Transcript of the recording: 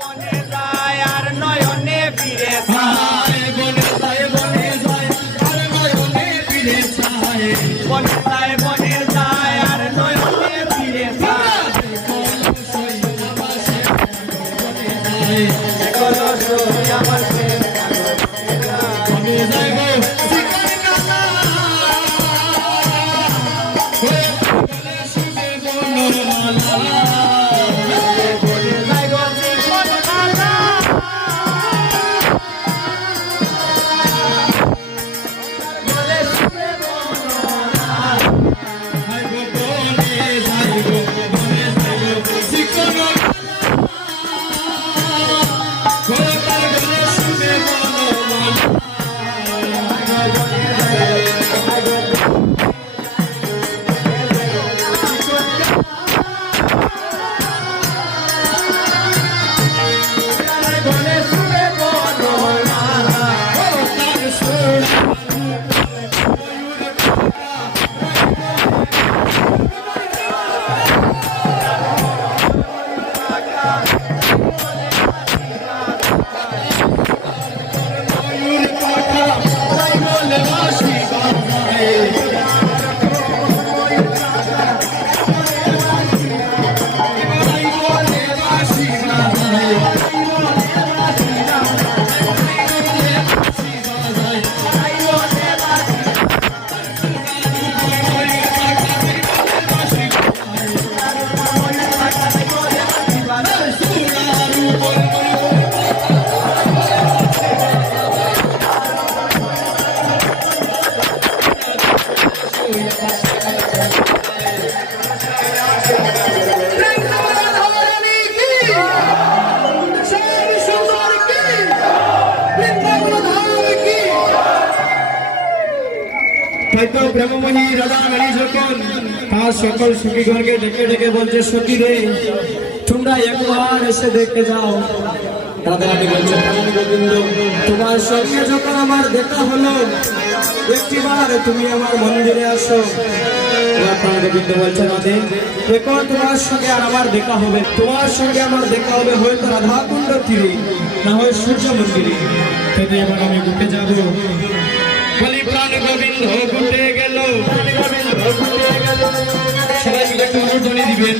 বনে যায় আর নয়নে ফিরে চায়, বনে যায় বনে যায় আর নয়নে ফিরে চায়, বনে যায় বনে যায় আর নয়নে ফিরে চায়, এখনো সই আমার প্রেম বনে যায় গো শিকার কালা হয়ে গেলে শুধু বনমালা। বনে যায় গো জীবন কালা, বলে শুনে বনমালা। হায় গো বনে যায় গো বনে যায় গো শিকার কালা হয়ে গেলে শুধু বনমালা। বলে শুনে বনমালা। তার সুর ময়ূর পাখা তাই বলে বাঁশি বাজায়, তাই বলে বাঁশি বাজায়, হয়তো ব্রহ্মমণি রাধামণি যখন তার সকল সখীগণকে ডেকে ডেকে বলছে, সখী রে তোমরা একবার এসে দেখতে যাও। রাধারানী বলছে, প্রাণী গোবিন্দ তোমার সঙ্গে যখন আমার দেখা হলো, একটিবার তুমি আমার মন্দিরে আসো। এবার প্রাণী গোবিন্দ বলছে, রাধে দেখো তোমার সঙ্গে আর আমার দেখা হবে, তোমার সঙ্গে আমার দেখা হবে হয়তো রাধাকুণ্ড তীরে, না হয় সূর্য মন্দিরে। তাই এবার আমি ঘুরতে যাবো। বলি প্রাণ গোবিন্দ ঘুরতে গেল, সবাই মিলে একটু অনুধ্বনি দিবেন।